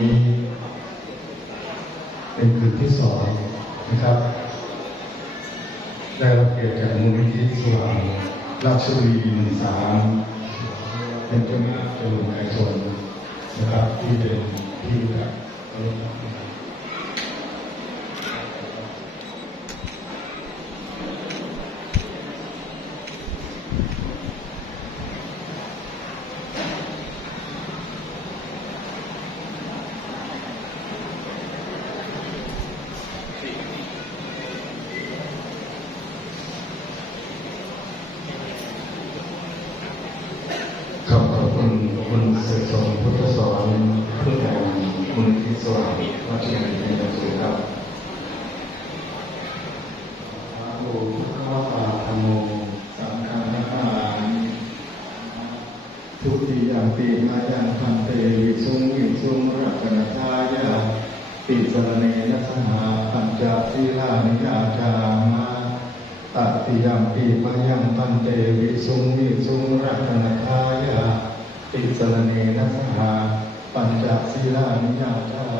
นี้ เป็นคืนที่สองนะครับ ได้รับเกียรติจากมูลนิธิสว่างราชบุรีหนึ่งสามเป็นเจ้าหน้าที่ตำรวนายชนนะครับที่เป็นที่แบบ ขอบขอบคุณ คุณเสกสมพุทธสอนผู้แทนมูลนิธิสว่างวัชยังในหนังสือครับพระโอพระวาธโมสังฆานาคาทุติยามปีมายังพันเตวิสุงวิสุงรัตนทายาติสรเนนัสหาปัญจศีลานิยาจามะตติยมปีมายังพันเตวิสุงวิสุงรัตนทา รเนนะสหาปัญจศีลานิยาจา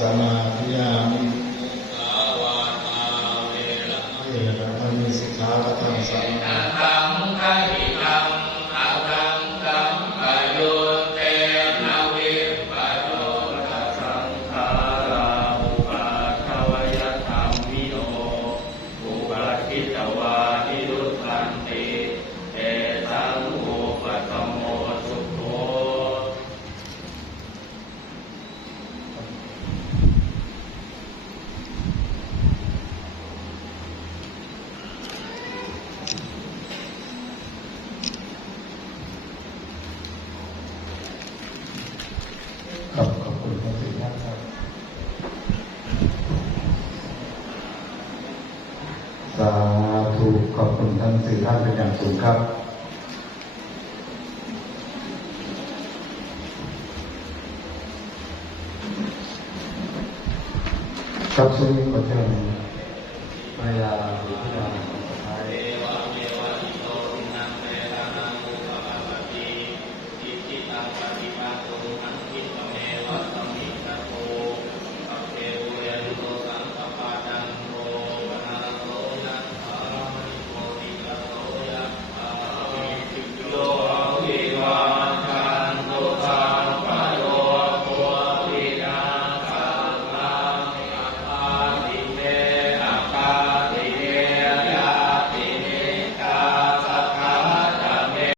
สมาธิยามิ ขอบขอบคุณทั้งสี่ท่านครับสาธุขอบคุณท่านสี่ท่านเป็นอย่างสูงครับครับช่วงนี้ขอเชิญภรรยาหรือ